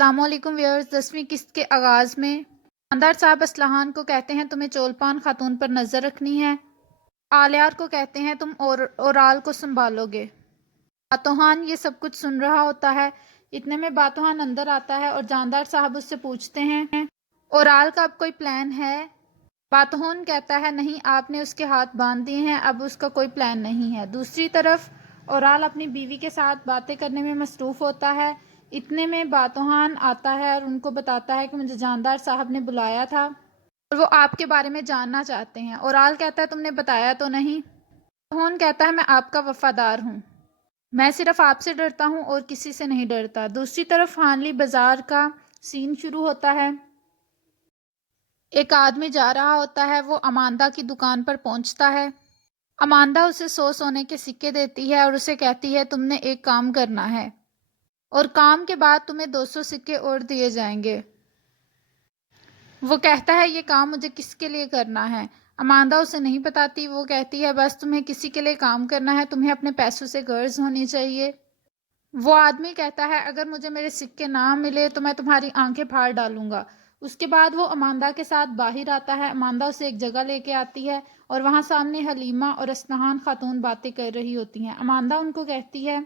السلام علیکم ویورز، 10ویں قسط کے آغاز میں خاندار صاحب اسلحان کو کہتے ہیں تمہیں چولپان خاتون پر نظر رکھنی ہے۔ آلیار کو کہتے ہیں تم اورال کو سنبھالو گے۔ باتوحان یہ سب کچھ سن رہا ہوتا ہے۔ اتنے میں باتوحان اندر آتا ہے اور جاندار صاحب اس سے پوچھتے ہیں اورال کا اب کوئی پلان ہے؟ باتوحان کہتا ہے نہیں، آپ نے اس کے ہاتھ باندھ دیے ہیں، اب اس کا کوئی پلان نہیں ہے۔ دوسری طرف اورال اپنی بیوی کے ساتھ باتیں کرنے میں مصروف ہوتا ہے۔ اتنے میں باتوحان آتا ہے اور ان کو بتاتا ہے کہ مجھے جاندار صاحب نے بلایا تھا اور وہ آپ کے بارے میں جاننا چاہتے ہیں۔ اورال کہتا ہے تم نے بتایا تو نہیں؟ باتوحان کہتا ہے میں آپ کا وفادار ہوں، میں صرف آپ سے ڈرتا ہوں اور کسی سے نہیں ڈرتا۔ دوسری طرف ہانلی بازار کا سین شروع ہوتا ہے۔ ایک آدمی جا رہا ہوتا ہے، وہ اماندہ کی دکان پر پہنچتا ہے۔ اماندہ اسے 100 سونے کے سکے دیتی ہے اور اسے کہتی ہے تم نے ایک کام کرنا ہے اور کام کے بعد تمہیں 200 سکے اور دیے جائیں گے۔ وہ کہتا ہے یہ کام مجھے کس کے لیے کرنا ہے؟ اماندہ اسے نہیں بتاتی، وہ کہتی ہے بس تمہیں کسی کے لیے کام کرنا ہے، تمہیں اپنے پیسوں سے غرض ہونی چاہیے۔ وہ آدمی کہتا ہے اگر مجھے میرے سکے نہ ملے تو میں تمہاری آنکھیں پھاڑ ڈالوں گا۔ اس کے بعد وہ اماندہ کے ساتھ باہر آتا ہے۔ اماندہ اسے ایک جگہ لے کے آتی ہے اور وہاں سامنے حلیمہ اور اسلحان خاتون باتیں کر رہی ہوتی ہیں۔ اماندہ ان کو کہتی ہے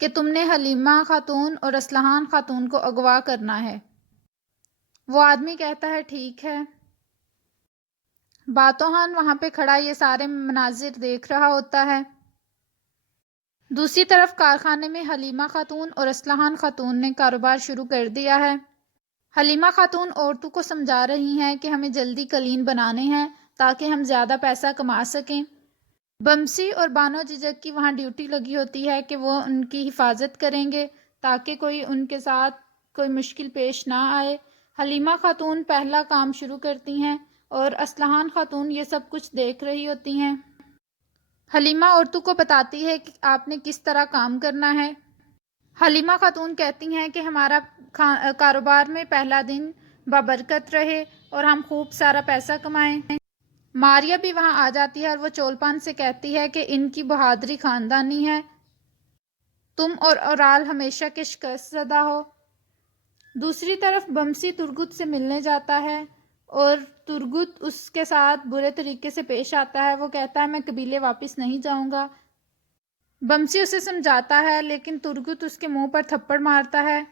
کہ تم نے حلیمہ خاتون اور اسلحان خاتون کو اغوا کرنا ہے۔ وہ آدمی کہتا ہے ٹھیک ہے۔ باتوحان وہاں پہ کھڑا یہ سارے مناظر دیکھ رہا ہوتا ہے۔ دوسری طرف کارخانے میں حلیمہ خاتون اور اسلحان خاتون نے کاروبار شروع کر دیا ہے۔ حلیمہ خاتون عورتوں کو سمجھا رہی ہیں کہ ہمیں جلدی قلین بنانے ہیں تاکہ ہم زیادہ پیسہ کما سکیں۔ بمسی اور بانو ججک کی وہاں ڈیوٹی لگی ہوتی ہے کہ وہ ان کی حفاظت کریں گے تاکہ کوئی ان کے ساتھ کوئی مشکل پیش نہ آئے۔ حلیمہ خاتون پہلا کام شروع کرتی ہیں اور اسلحان خاتون یہ سب کچھ دیکھ رہی ہوتی ہیں۔ حلیمہ عورتوں کو بتاتی ہے کہ آپ نے کس طرح کام کرنا ہے۔ حلیمہ خاتون کہتی ہیں کہ ہمارا کاروبار میں پہلا دن بابرکت رہے اور ہم خوب سارا پیسہ کمائیں۔ ماریا بھی وہاں آ جاتی ہے اور وہ چولپان سے کہتی ہے کہ ان کی بہادری خاندانی ہے، تم اور اورال ہمیشہ کے شکست زدہ ہو۔ دوسری طرف بمسی ترگت سے ملنے جاتا ہے اور ترگت اس کے ساتھ برے طریقے سے پیش آتا ہے۔ وہ کہتا ہے میں قبیلے واپس نہیں جاؤں گا۔ بمسی اسے سمجھاتا ہے لیکن ترگت اس کے منہ پر تھپڑ مارتا ہے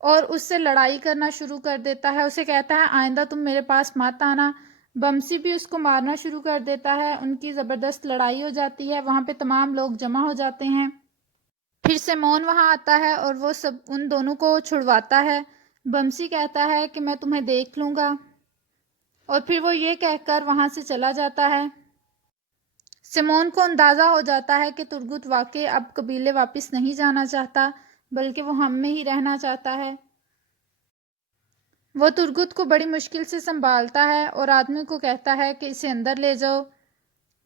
اور اس سے لڑائی کرنا شروع کر دیتا ہے۔ اسے کہتا ہے آئندہ تم میرے پاس مت آنا۔ بمسی بھی اس کو مارنا شروع کر دیتا ہے۔ ان کی زبردست لڑائی ہو جاتی ہے، وہاں پہ تمام لوگ جمع ہو جاتے ہیں۔ پھر سیمون وہاں آتا ہے اور وہ سب ان دونوں کو چھڑواتا ہے۔ بمسی کہتا ہے کہ میں تمہیں دیکھ لوں گا اور پھر وہ یہ کہہ کر وہاں سے چلا جاتا ہے۔ سیمون کو اندازہ ہو جاتا ہے کہ ترگت واقعی اب قبیلے واپس نہیں جانا چاہتا بلکہ وہ ہم میں ہی رہنا چاہتا ہے۔ وہ ترگت کو بڑی مشکل سے سنبھالتا ہے اور آدمی کو کہتا ہے کہ اسے اندر لے جاؤ۔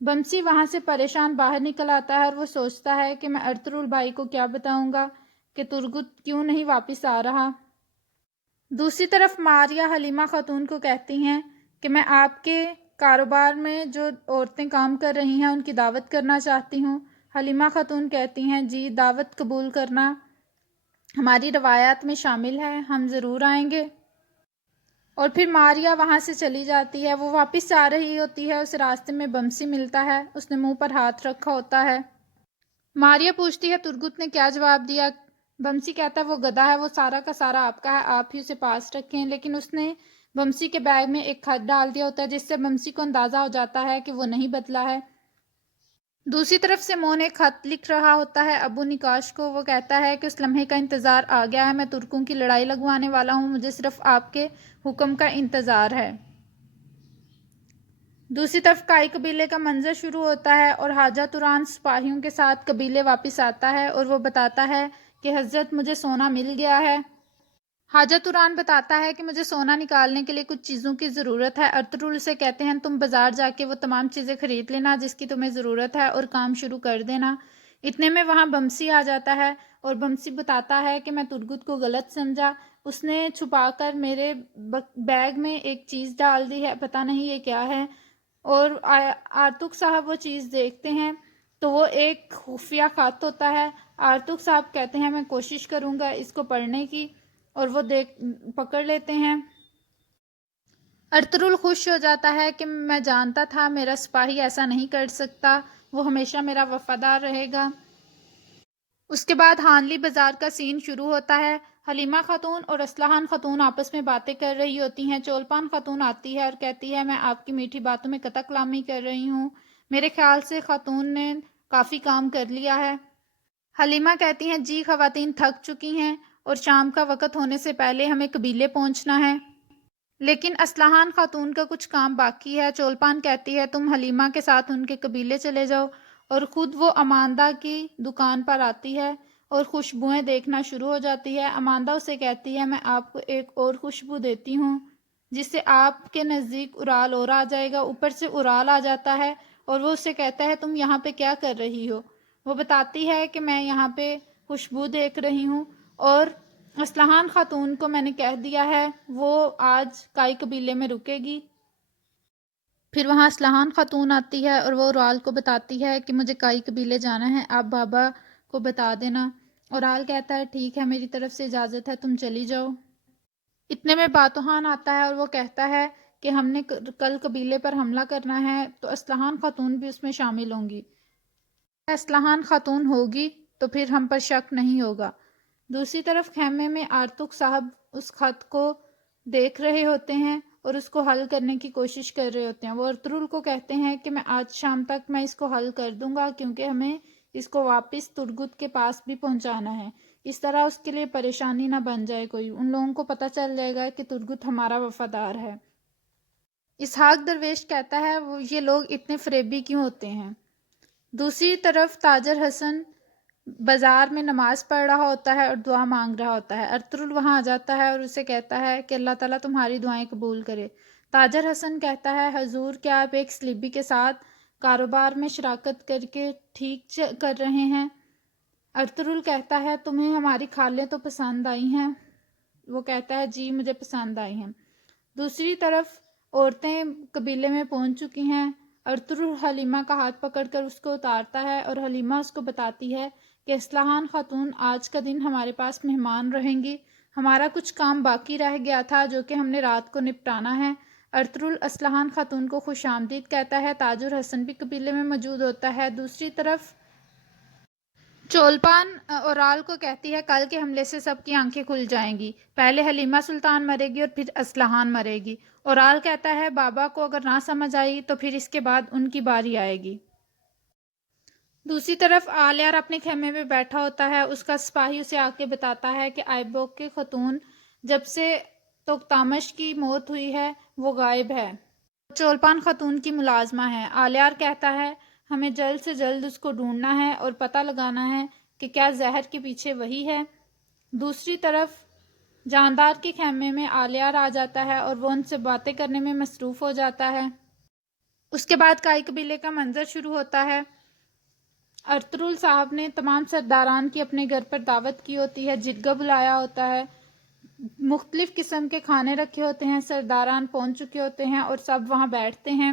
بمسی وہاں سے پریشان باہر نکل آتا ہے اور وہ سوچتا ہے کہ میں ارطغرل بھائی کو کیا بتاؤں گا کہ ترگت کیوں نہیں واپس آ رہا۔ دوسری طرف ماریا حلیمہ خاتون کو کہتی ہیں کہ میں آپ کے کاروبار میں جو عورتیں کام کر رہی ہیں ان کی دعوت کرنا چاہتی ہوں۔ حلیمہ خاتون کہتی ہیں جی، دعوت قبول کرنا ہماری روایات میں شامل ہے، ہم ضرور آئیں گے۔ اور پھر ماریا وہاں سے چلی جاتی ہے۔ وہ واپس آ رہی ہوتی ہے، اس راستے میں بمسی ملتا ہے، اس نے منہ پر ہاتھ رکھا ہوتا ہے۔ ماریا پوچھتی ہے ترگت نے کیا جواب دیا؟ بمسی کہتا ہے وہ گدھا ہے، وہ سارا کا سارا آپ کا ہے، آپ ہی اسے پاس رکھیں۔ لیکن اس نے بمسی کے بیگ میں ایک خط ڈال دیا ہوتا ہے جس سے بمسی کو اندازہ ہو جاتا ہے کہ وہ نہیں بدلا ہے۔ دوسری طرف سیمون ایک خط لکھ رہا ہوتا ہے ابو نکاش کو۔ وہ کہتا ہے کہ اس لمحے کا انتظار آ گیا ہے، میں ترکوں کی لڑائی لگوانے والا ہوں، مجھے صرف آپ کے حکم کا انتظار ہے۔ دوسری طرف کائی قبیلے کا منظر شروع ہوتا ہے اور حاجہ توران سپاہیوں کے ساتھ قبیلے واپس آتا ہے اور وہ بتاتا ہے کہ حضرت مجھے سونا مل گیا ہے۔ حاجہ توران بتاتا ہے کہ مجھے سونا نکالنے کے لیے کچھ چیزوں کی ضرورت ہے۔ ارطغرل سے کہتے ہیں تم بازار جا کے وہ تمام چیزیں خرید لینا جس کی تمہیں ضرورت ہے اور کام شروع کر دینا۔ اتنے میں وہاں بمسی آ جاتا ہے اور بمسی بتاتا ہے کہ میں ترگت کو غلط سمجھا، اس نے چھپا کر میرے بیگ میں ایک چیز ڈال دی ہے، پتہ نہیں یہ کیا ہے۔ اور آرتک صاحب وہ چیز دیکھتے ہیں تو وہ ایک خفیہ خط ہوتا ہے آرتک صاحب کہتے ہیں میں کوشش کروں گا اس کو پڑھنے کی، اور وہ پکڑ لیتے ہیں۔ ارطغرل خوش ہو جاتا ہے کہ میں جانتا تھا میرا سپاہی ایسا نہیں کر سکتا، وہ ہمیشہ میرا وفادار رہے گا۔ اس کے بعد ہانلی بازار کا سین شروع ہوتا ہے۔ حلیمہ خاتون اور اسلحان خاتون آپس میں باتیں کر رہی ہوتی ہیں۔ چولپان خاتون آتی ہے اور کہتی ہے میں آپ کی میٹھی باتوں میں قطع کلامی کر رہی ہوں، میرے خیال سے خاتون نے کافی کام کر لیا ہے۔ حلیمہ کہتی ہیں جی خواتین تھک چکی ہیں اور شام کا وقت ہونے سے پہلے ہمیں قبیلے پہنچنا ہے، لیکن اسلحان خاتون کا کچھ کام باقی ہے۔ چولپان کہتی ہے تم حلیمہ کے ساتھ ان کے قبیلے چلے جاؤ، اور خود وہ اماندہ کی دکان پر آتی ہے اور خوشبوئیں دیکھنا شروع ہو جاتی ہے۔ اماندہ اسے کہتی ہے میں آپ کو ایک اور خوشبو دیتی ہوں جس سے آپ کے نزدیک اورال اور آ جائے گا۔ اوپر سے اورال آ جاتا ہے اور وہ اسے کہتا ہے تم یہاں پہ کیا کر رہی ہو؟ وہ بتاتی ہے کہ میں یہاں پہ خوشبو دیکھ رہی ہوں، اور اسلحان خاتون کو میں نے کہہ دیا ہے وہ آج کائی قبیلے میں رکے گی۔ پھر وہاں اسلحان خاتون آتی ہے اور وہ اورال کو بتاتی ہے کہ مجھے کائی قبیلے جانا ہے، آپ بابا کو بتا دینا۔ اورال کہتا ہے ٹھیک ہے میری طرف سے اجازت ہے، تم چلی جاؤ۔ اتنے میں باتوحان آتا ہے اور وہ کہتا ہے کہ ہم نے کل قبیلے پر حملہ کرنا ہے تو اسلحان خاتون بھی اس میں شامل ہوں گی۔ اسلحان خاتون ہوگی تو پھر ہم پر شک نہیں ہوگا۔ دوسری طرف خیمے میں آرتک صاحب اس خط کو دیکھ رہے ہوتے ہیں اور اس کو حل کرنے کی کوشش کر رہے ہوتے ہیں۔ وہ ارطغرل کو کہتے ہیں کہ میں آج شام تک میں اس کو حل کر دوں گا، کیونکہ ہمیں اس کو واپس ترگت کے پاس بھی پہنچانا ہے، اس طرح اس کے لیے پریشانی نہ بن جائے کوئی، ان لوگوں کو پتہ چل جائے گا کہ ترگت ہمارا وفادار ہے۔ اسحاق درویش کہتا ہے یہ لوگ اتنے فریبی کیوں ہوتے ہیں؟ دوسری طرف تاجر حسن بازار میں نماز پڑھ رہا ہوتا ہے اور دعا مانگ رہا ہوتا ہے۔ ارطغرل وہاں آ جاتا ہے اور اسے کہتا ہے کہ اللہ تعالیٰ تمہاری دعائیں قبول کرے۔ تاجر حسن کہتا ہے حضور کیا آپ ایک سلیبی کے ساتھ کاروبار میں شراکت کر کے ٹھیک کر رہے ہیں؟ ارطغرل کہتا ہے تمہیں ہماری کھالیں تو پسند آئی ہیں؟ وہ کہتا ہے جی مجھے پسند آئی ہیں۔ دوسری طرف عورتیں قبیلے میں پہنچ چکی ہیں۔ ارطغرل حلیمہ کا ہاتھ پکڑ کر اس کو اتارتا ہے اور حلیمہ اس کو بتاتی ہے کہ اسلحان خاتون آج کا دن ہمارے پاس مہمان رہیں گی، ہمارا کچھ کام باقی رہ گیا تھا جو کہ ہم نے رات کو نپٹانا ہے۔ ارطغرل اسلحان خاتون کو خوش آمدید کہتا ہے، تاجر حسن بھی قبیلے میں موجود ہوتا ہے۔ دوسری طرف چولپان اورال کو کہتی ہے کل کے حملے سے سب کی آنکھیں کھل جائیں گی، پہلے حلیمہ سلطان مرے گی اور پھر اسلحان مرے گی۔ اورال کہتا ہے بابا کو اگر نہ سمجھ آئی تو پھر اس کے بعد ان کی باری آئے گی۔ دوسری طرف آلیار اپنے خیمے میں بیٹھا ہوتا ہے، اس کا سپاہی اسے آ کے بتاتا ہے کہ آئیبوک کی خاتون جب سے توختامش کی موت ہوئی ہے وہ غائب ہے، چولپان خاتون کی ملازمہ ہے۔ آلیار کہتا ہے ہمیں جلد سے جلد اس کو ڈھونڈنا ہے اور پتہ لگانا ہے کہ کیا زہر کے پیچھے وہی ہے۔ دوسری طرف جاندار کے خیمے میں آلیار آ جاتا ہے اور وہ ان سے باتیں کرنے میں مصروف ہو جاتا ہے۔ اس کے بعد کائی قبیلے کا منظر شروع ہوتا ہے۔ ارطغرل صاحب نے تمام سرداران کی اپنے گھر پر دعوت کی ہوتی ہے، جرگہ بلایا ہوتا ہے، مختلف قسم کے کھانے رکھے ہوتے ہیں، سرداران پہنچ چکے ہوتے ہیں اور سب وہاں بیٹھتے ہیں۔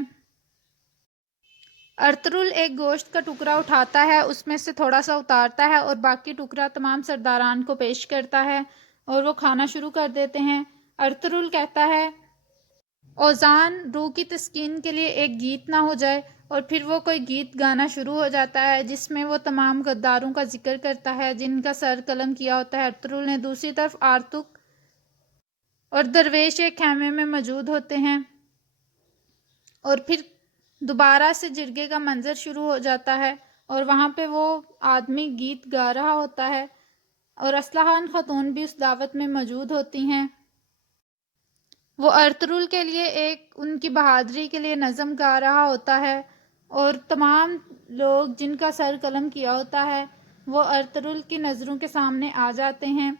ارطغرل ایک گوشت کا ٹکڑا اٹھاتا ہے، اس میں سے تھوڑا سا اتارتا ہے اور باقی ٹکڑا تمام سرداران کو پیش کرتا ہے اور وہ کھانا شروع کر دیتے ہیں۔ ارطغرل کہتا ہے اوزان روح کی تسکین کے لیے ایک گیت نہ ہو جائے، اور پھر وہ کوئی گیت گانا شروع ہو جاتا ہے جس میں وہ تمام غداروں کا ذکر کرتا ہے جن کا سر قلم کیا ہوتا ہے ارطغرل نے۔ دوسری طرف آرتک اور درویش ایک خیمے میں موجود ہوتے ہیں اور پھر دوبارہ سے جرگے کا منظر شروع ہو جاتا ہے اور وہاں پہ وہ آدمی گیت گا رہا ہوتا ہے اور اسلحان خاتون بھی اس دعوت میں موجود ہوتی ہیں۔ وہ ارطغرل کے لیے ایک ان کی بہادری کے لیے نظم گا رہا ہوتا ہے اور تمام لوگ جن کا سر قلم کیا ہوتا ہے وہ ارطغرل کی نظروں کے سامنے آ جاتے ہیں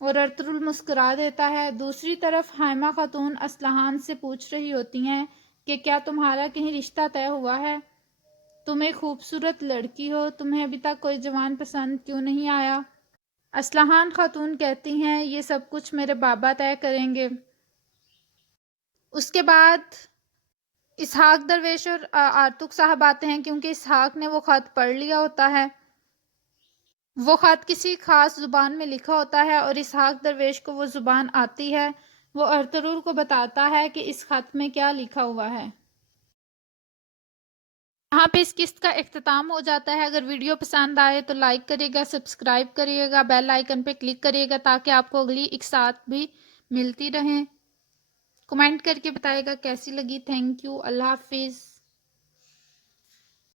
اور ارطغرل مسکرا دیتا ہے۔ دوسری طرف حائمہ خاتون اسلحان سے پوچھ رہی ہوتی ہیں کہ کیا تمہارا کہیں رشتہ طے ہوا ہے؟ تم ایک خوبصورت لڑکی ہو، تمہیں ابھی تک کوئی جوان پسند کیوں نہیں آیا؟ اسلحان خاتون کہتی ہیں یہ سب کچھ میرے بابا طے کریں گے۔ اس کے بعد اسحاق درویش اور آرتک صاحب آتے ہیں کیونکہ اسحاق نے وہ خط پڑھ لیا ہوتا ہے۔ وہ خط کسی خاص زبان میں لکھا ہوتا ہے اور اسحاق درویش کو وہ زبان آتی ہے۔ وہ ارطغرل کو بتاتا ہے کہ اس خط میں کیا لکھا ہوا ہے۔ یہاں پہ اس قسط کا اختتام ہو جاتا ہے۔ اگر ویڈیو پسند آئے تو لائک کریے گا، سبسکرائب کریے گا، بیل آئیکن پہ کلک کریے گا تاکہ آپ کو اگلی اقساط بھی ملتی رہیں۔ کمنٹ کر کے بتائے گا کیسی لگی۔ تھینک یو، اللہ حافظ۔